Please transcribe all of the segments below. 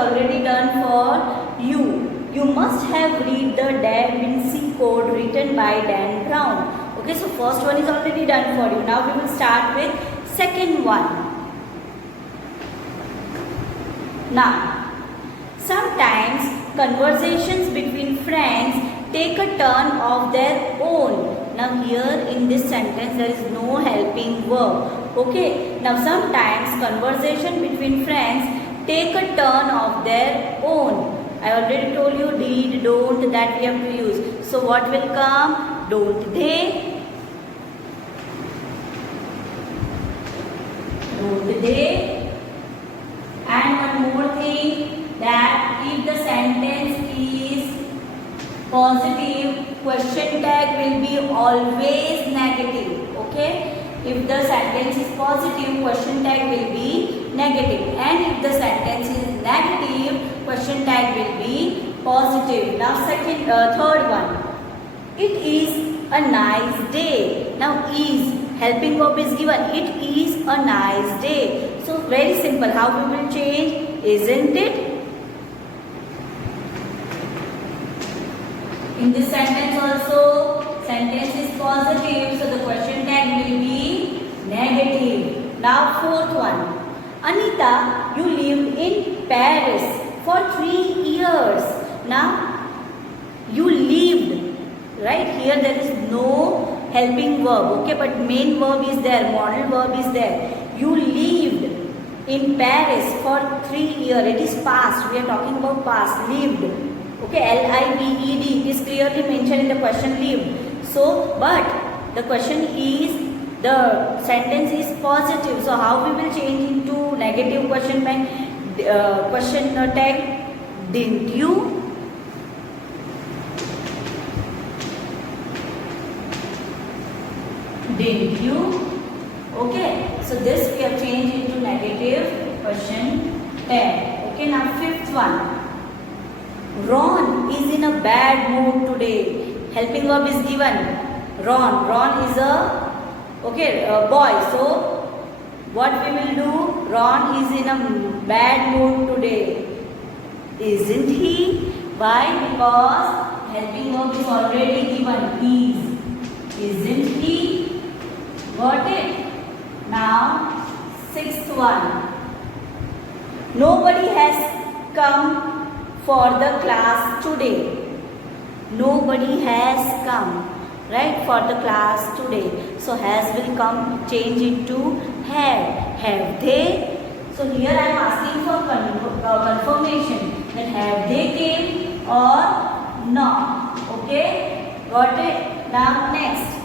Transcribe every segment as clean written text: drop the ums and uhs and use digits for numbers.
already done for you. You must have read the Da Vinci Code written by Dan Brown. Okay, so first one is already done for you. Now we will start with second one. Now, sometimes conversations between friends take a turn of their own. Now here in this sentence there is no helping verb. Okay, now sometimes conversation between friends take a turn of their own. I already told you did, don't, that we have to use. So what will come? Don't they? Don't they? And one more thing, that if the sentence is positive, question tag will be always negative. Okay? If the sentence is positive, question tag will be negative. And if the sentence is negative, question tag will be positive. Now third one. It is a nice day. Now is, helping verb is given. It is a nice day. So very simple. How we will change? Isn't it? In this sentence also, sentence is positive. So the question tag will be negative. Now fourth one. Anita, you lived in Paris for 3 years. Now you lived. Right? Here there is no helping verb. Okay, but main verb is there. Modal verb is there. You lived in Paris for 3 years. It is past. We are talking about past. Lived. Okay, L-I-V-E-D. It is clearly mentioned in the question lived. So, but the question is, the sentence is positive. So, how we will change into negative question tag? Didn't you? Didn't you? Okay, so this we have changed into negative question tag. Okay, now fifth one. Ron is in a bad mood today. Helping verb is given. Ron is a boy. So what we will do? Ron is in a bad mood today. Isn't he? Why? Because helping verb is already given. Is. Isn't he? Got it? Now, sixth one. Nobody has come for the class today. Nobody has come, right, for the class today. So, has will come, change into have. Have they? So, here I am asking for confirmation that have they came or not. Okay? Got it? Now, next.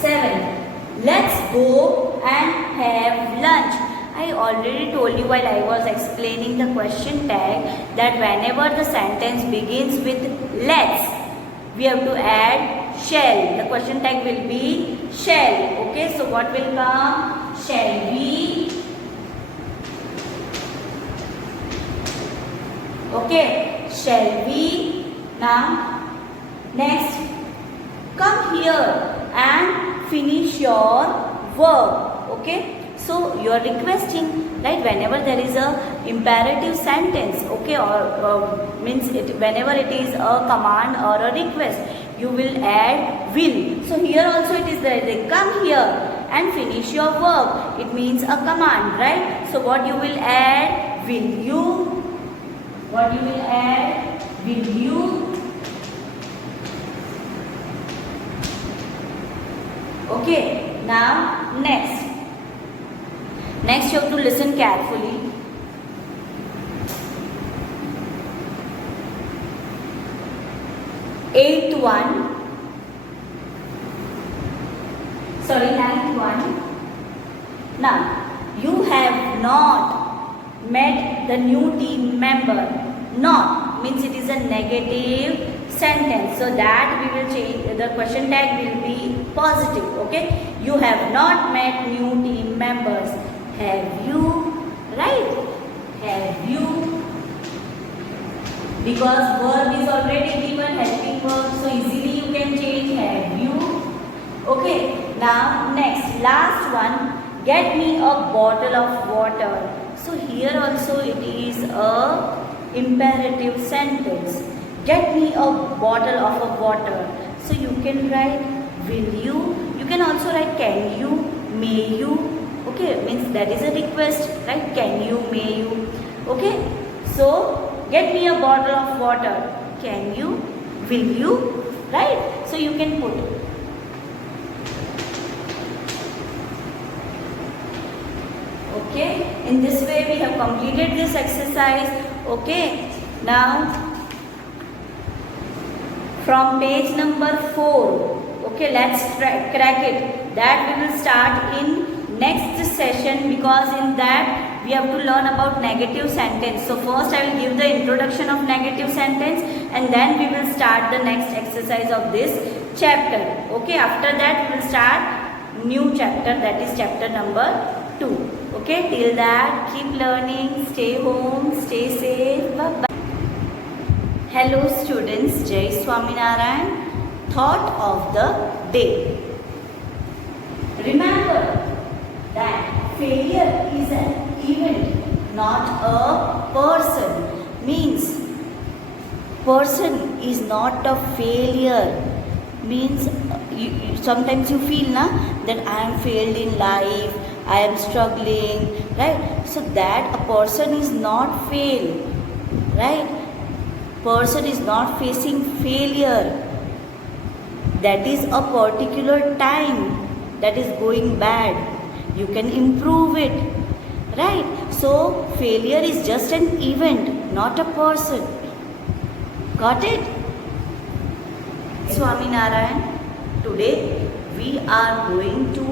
7. Let's go and have lunch. I already told you while I was explaining the question tag that whenever the sentence begins with let's, we have to add shall. The question tag will be shall. Okay, so what will come? Shall we? Okay, shall we? Now, next, come here and finish your work. Okay, so you are requesting, right, whenever there is a imperative sentence, okay, or means it, whenever it is a command or a request, you will add will. So here also it is there, they come here and finish your work. It means a command, right? So what you will add? Will you? What you will add? Will you? Okay, now next. Next you have to listen carefully. Ninth one. Now, you have not met the new team member. Not means it is a negative sentence. So that we will change, the question tag will be positive. Okay, you have not met new team members. Have you? Right? Have you? Because verb is already given, helping verb, so easily you can change have you. Okay, now next, last one, get me a bottle of water. So here also it is a imperative sentence. Get me a bottle of water. So you can write will you. You can also write can you, may you. Okay, means that is a request, right? Can you, may you. Okay, so get me a bottle of water. Can you, will you, right? So you can put. Okay, in this way we have completed this exercise. Okay, now from page number 4. Okay, let's crack it. That we will start in next session, because in that we have to learn about negative sentence. So first I will give the introduction of negative sentence, and then we will start the next exercise of this chapter. Okay, after that we will start new chapter, that is chapter number 2. Okay, till that keep learning, stay home, stay safe. Bye bye. Hello students, Jai Swaminarayan. Thought of the day. Remember that failure is an event, not a person. Means person is not a failure. Means sometimes you feel that I am failed in life, I am struggling, right? So that a person is not fail, right? Person is not facing failure. That is a particular time that is going bad. You can improve it, right? So failure is just an event, not a person. Got it? Swaminarayan, today we are going to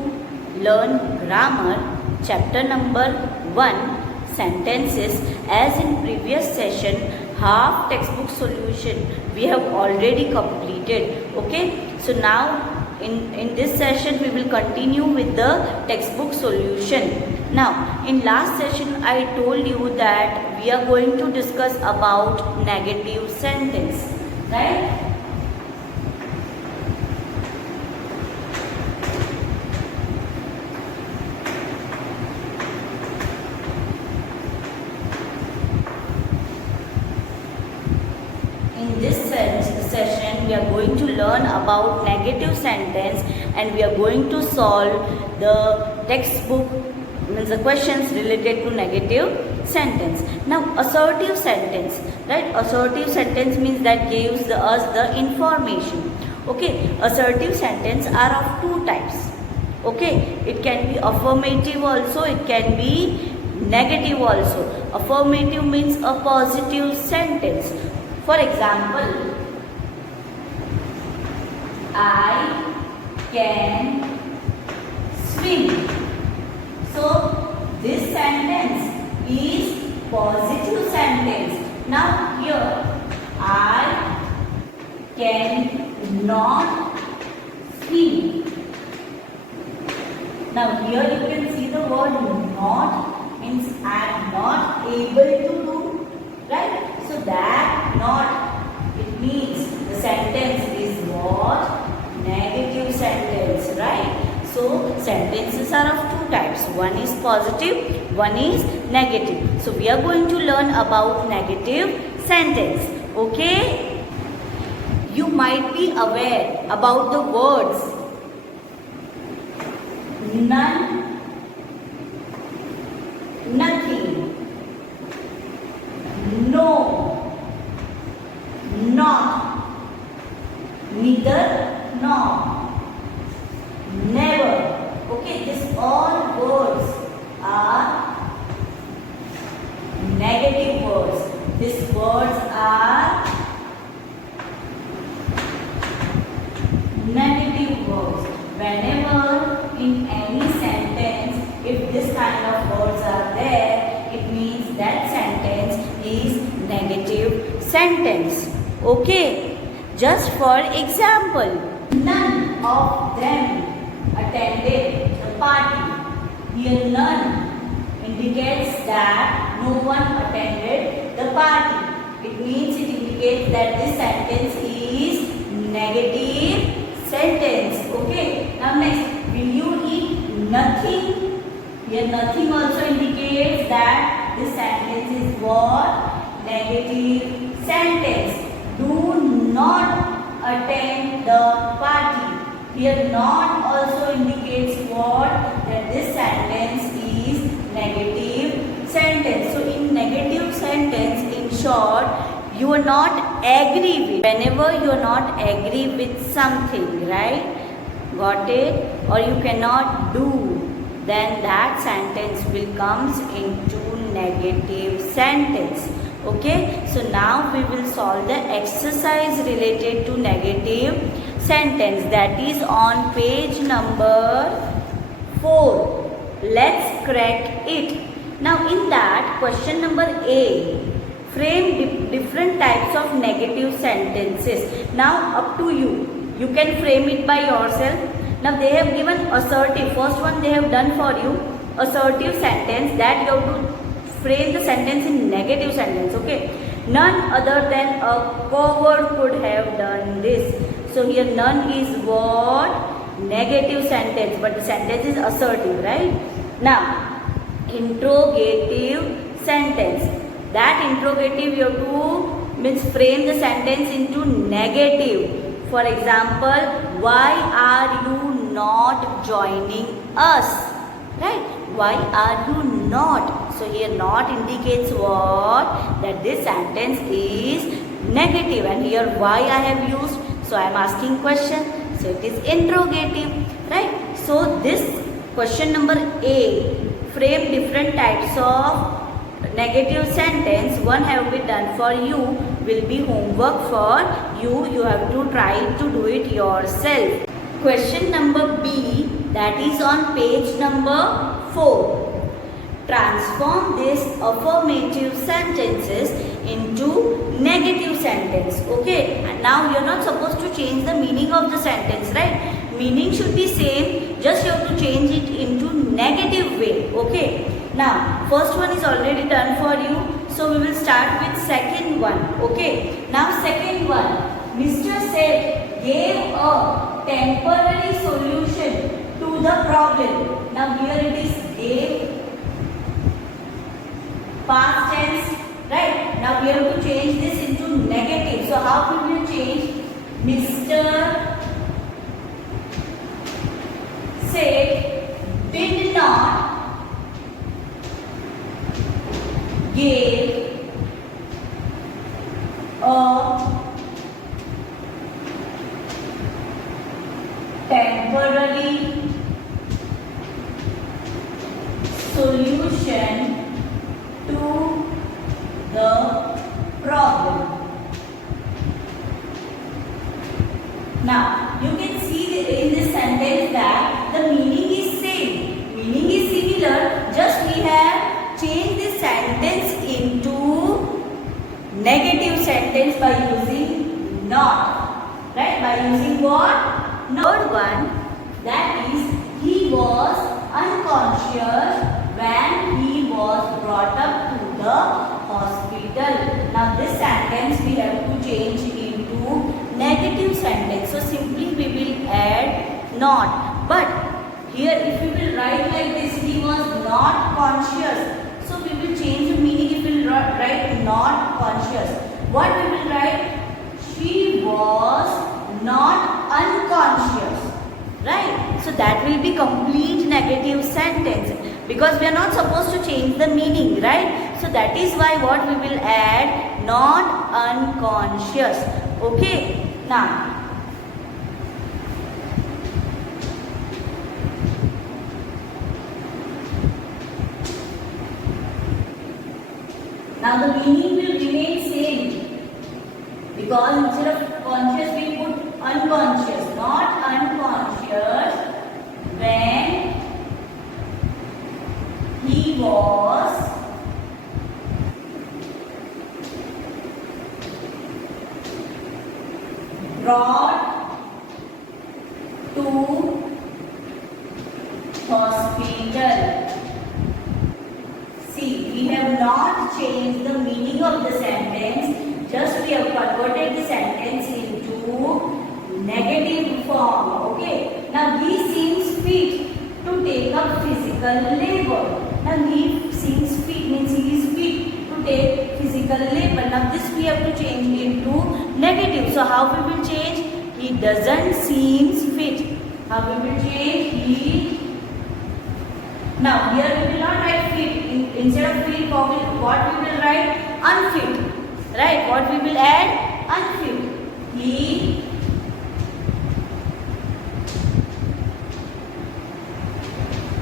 learn grammar, chapter number 1, sentences. As in previous session, half textbook solution we have already completed. Okay, so now in this session we will continue with the textbook solution. Now in last session I told you that we are going to discuss about negative sentence, right? In this session we are going to learn about negative sentence, and we are going to solve the textbook, means the questions related to negative sentence. Now assertive sentence, right? Assertive sentence means that gives us the information. Okay, assertive sentence are of two types. Okay, it can be affirmative also, it can be negative also. Affirmative means a positive sentence. For example, I can swim. So this sentence is positive sentence. Now here, I can not swim. Now here you can see the word not means I am not able to do, right? So that not, it means the sentence is what? Negative sentence, right? So sentences are of two types. One is positive, one is negative. So we are going to learn about negative sentence. Okay? You might be aware about the words none, nothing, no, not, neither, nor, never. Okay, these all words are negative words. These words are negative words. Whenever in any sentence, if this kind of words are there, it means that sentence is negative sentence. Okay, just for example, none of them attended the party. Here none indicates that no one attended the party. It means it indicates that this sentence is negative sentence. Okay, now next, will you eat nothing? Here nothing also indicates that Here not also indicates what? That this sentence is negative sentence. So in negative sentence, in short, you are not agree with. Whenever you are not agree with something, right? Got it? Or you cannot do, then that sentence will comes into negative sentence. Okay, so now we will solve the exercise related to negative sentence, that is on page number 4. Let's crack it. Now in that, question number A, frame different types of negative sentences. Now up to you. You can frame it by yourself. Now they have given assertive. First one they have done for you. Assertive sentence, that you have to frame the sentence in negative sentence. Okay. None other than a coward could have done this. So here none is what? Negative sentence. But the sentence is assertive, right? Now, interrogative sentence. That interrogative you have to means frame the sentence into negative. For example, why are you not joining us? Right? Why are you not? So here not indicates what? That this sentence is negative, and here why I have used. So I am asking question. So it is interrogative. Right? So this question number A, frame different types of negative sentence, one have been done for you, will be homework for you. You have to try to do it yourself. Question number B, that is on page number 4. Transform these affirmative sentences into negative sentence. Okay, and now you are not supposed to change the meaning of the sentence, right? Meaning should be same, just you have to change it into negative way. Okay. Now, first one is already done for you. So, we will start with second one. Okay. Now, second one. Mr. Seth gave a temporary solution to the problem. Now, here it is gave, past tense. Right. Now, we have to change this into negative. So, how we will change? Mr. Seth did not gave a temporary solution to the problem. Now, you can see in this sentence that the meaning is same. Meaning is similar, just we have changed this sentence into negative sentence by using not. Right? By using what? Third one, that is he was unconscious when he was brought up to the hospital. Now this sentence we have to change into negative sentence. So simply we will add not. But here if we will write like this, he was not conscious. So we will change the meaning if we will write not conscious. What we will write? She was not unconscious. Right? So that will be complete negative sentence. Because we are not supposed to change the meaning. Right? So that is why what we will add? Not unconscious. Okay? Now, the meaning will remain same, because instead of conscious we put unconscious. Not unconscious when he was brought to hospital. See, we have not changed the meaning of the sentence, just we have converted the sentence into negative form. Okay. Now, he seems fit to take up physical labor. Now, he seems fit means he is fit to take physical labor. Now, this we have to change into negative. So, how we will change? He doesn't seem fit. How we will change? He. Now here we will not write fit. Instead of fit, what we will write? Unfit. Right? What we will add? Unfit. He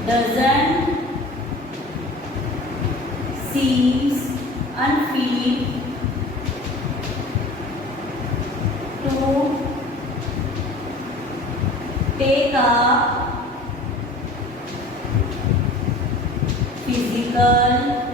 doesn't seems unfit to take up physical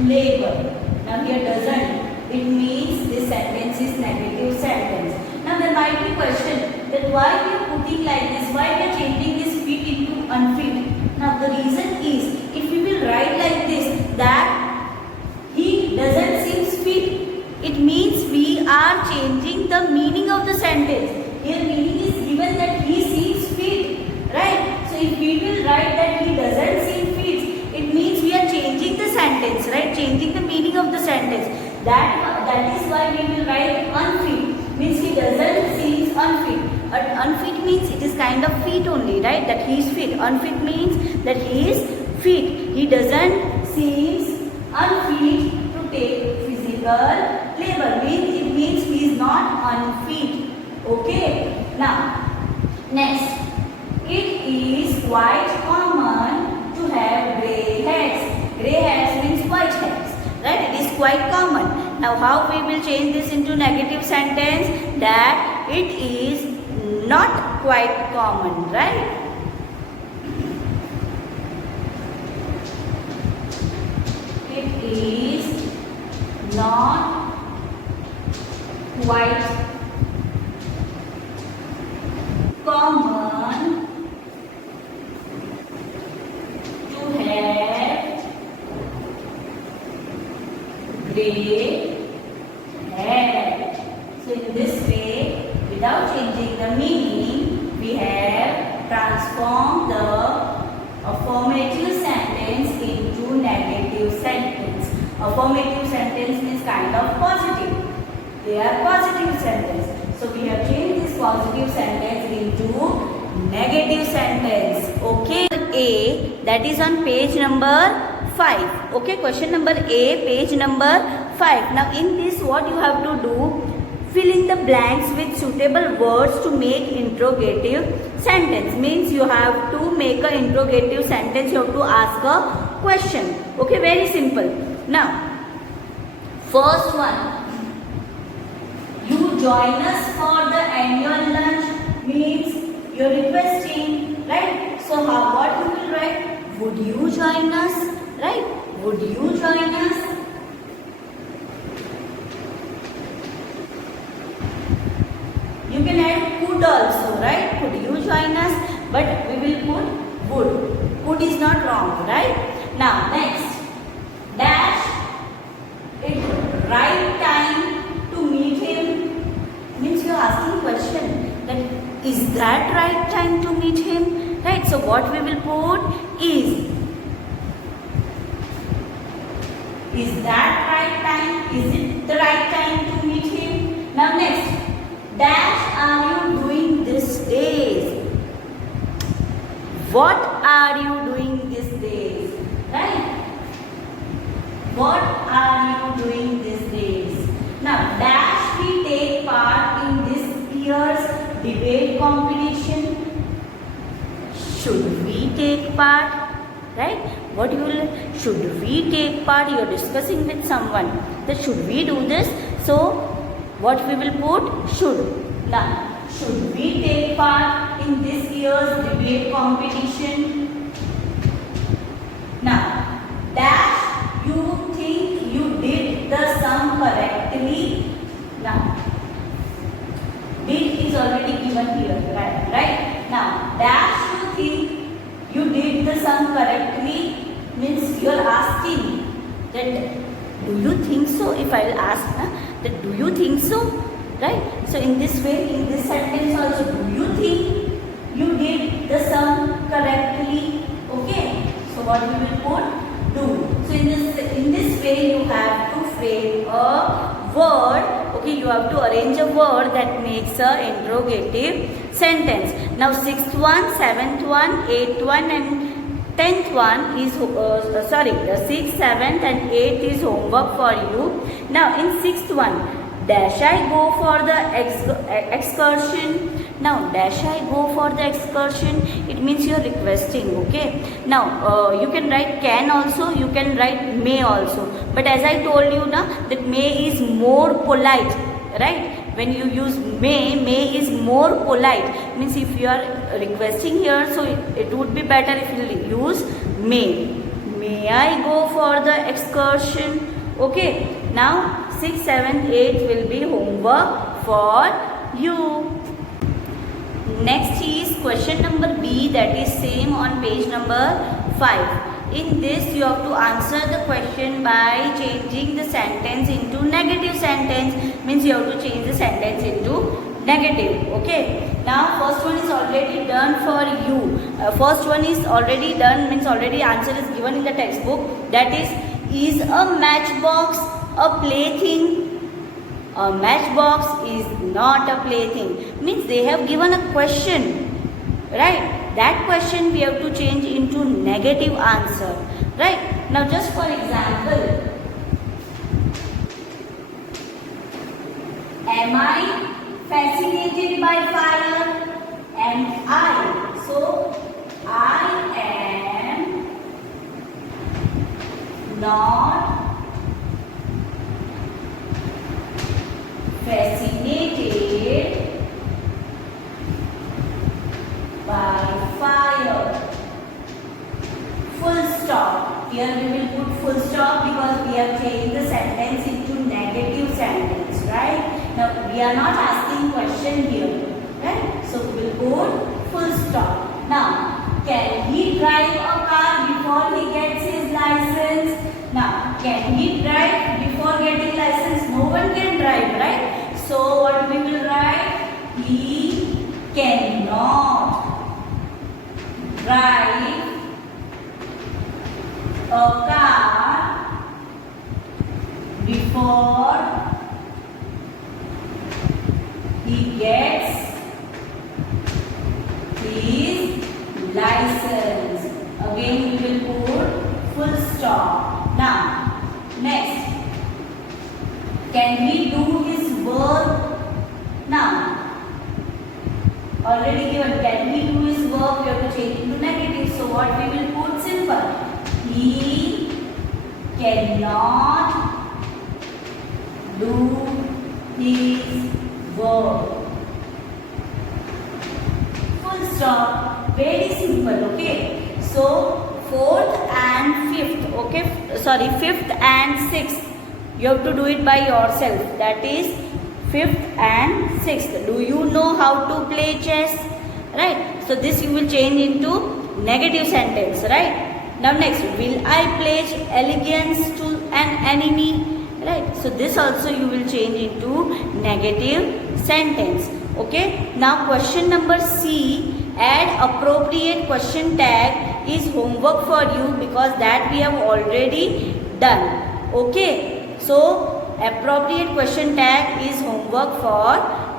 labor. Now here doesn't, it means this sentence is negative sentence. Now there might be question that why we are putting like this, why we are changing this fit into unfit. Now the reason is, if we will write like this, that he doesn't seems fit, it means we are changing the meaning of the sentence. Here meaning is given that he seems fit, right? So if we will write that he doesn't seem fit, it means we are changing the sentence, right? Changing the meaning of the sentence. That is why we will write unfit. Means he doesn't seems unfit. Unfit means it is kind of fit only, right? That he is fit. Unfit means that he is fit. He doesn't seems unfit to take physical labor. It means he is not unfit. Okay. Now, next. It is quite common to have grey hairs. Grey hairs means white hairs. Right? It is quite common. Now how we will change this into negative sentence? That it is not quite common. Right? It is not quite common to have grey hair. So in this way, without changing the meaning, we have transformed the affirmative sentence into negative sentence. Affirmative sentence is kind of positive. They are positive sentence. So we have changed this positive sentence into negative sentence. Okay. A, that is on page number 5. Okay, question number A, page number 5. Now in this, what you have to do? Fill in the blanks with suitable words to make interrogative sentence. Means you have to make an interrogative sentence. You have to ask a question. Okay, very simple. Now, first one. You join us for the annual lunch means you are requesting, right? So what you will write? Would you join us? Right? Would you join us? You can add could also, right? Could you join us? But we will put would. Could is not wrong, right? Now next. Dash it right time to meet him. Means you are asking question that is that right time to meet him? Right? So what we will put is that right time? Is it the right time to meet him? Now next. Dash are you doing these days? What are you doing these days? Right? What are you doing these days? Now, dash we take part in this year's debate competition. Should we take part? Right? What you will, should we take part? You are discussing with someone that should we do this? So, what we will put? Should. Now, should we take part in this year's debate competition? Now, dash you think you did the sum correctly? Now, did is already given here, right? Now, dash you think you did the sum correctly means you are asking that do you think so? If I will ask that do you think so? Right? So in this way, in this sentence also, do you think you did the sum correctly? Okay. So what we will put? Do. So in this way you have to frame a word. Okay, you have to arrange a word that makes a interrogative sentence. Now 6th one, 7th one, 8th one and 10th one is, the 6th, 7th and 8th is homework for you. Now in 6th one, dash I go for the excursion. Now dash I go for the excursion, it means you are requesting. Okay, now you can write can also, you can write may also, but as I told you now that may is more polite, right? When you use may is more polite, means if you are requesting here, so it would be better if you use may I go for the excursion. Okay, now 6, 7, 8 will be homework for you. Next is question number B, that is same on page number 5. In this you have to answer the question by changing the sentence into negative sentence, means you have to change the sentence into negative. Okay, now first one is already done for you. First one is already done, means already answer is given in the textbook, that is a matchbox a plaything? A matchbox is not a plaything, means they have given a question, right? That question we have to change into negative answer, right? Now just for example, am I fascinated by fire? Am I? So I am not fascinated by fire. Full stop. Here we will put full stop because we have changed the sentence into negative sentence, right? Now we are not asking question here, right? So we will put full stop. Now, can he drive a car before he gets his license? Now, can he drive before getting license? No one can drive, right? So what we will write? He cannot drive a car before he gets his license. Again we will put full stop. Now next, can he do his work? Now already given, can he do his work? We have to change into negative. So what we will put? Simple. He cannot do his work. Full stop. Very simple. Okay. So 4th and 5th. Okay. Sorry, 5th and 6th. You have to do it by yourself. That is 5th and 6th. Do you know how to play chess? Right. So this you will change into negative sentence. Right. Now next, will I pledge allegiance to an enemy? Right. So this also you will change into negative sentence. Okay. Now question number C. Add appropriate question tag is homework for you because that we have already done. Okay. So appropriate question tag is homework for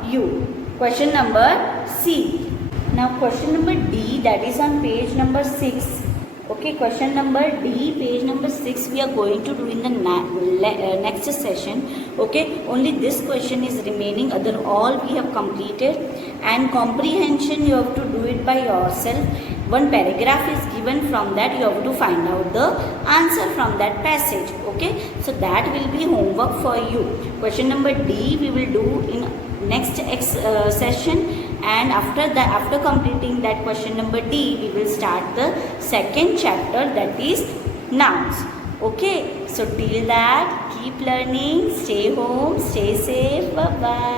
you. Question number C. Now question number D, that is on page number 6. Okay, question number D, page number 6 we are going to do in the next session. Okay, only this question is remaining, other all we have completed, and comprehension you have to do it by yourself. One paragraph is given, from that you have to find out the answer from that passage. Okay, so that will be homework for you. Question number D we will do in next session, and after completing that question number D, we will start the second chapter, that is nouns. Okay, so till that, keep learning, stay home, stay safe, bye bye.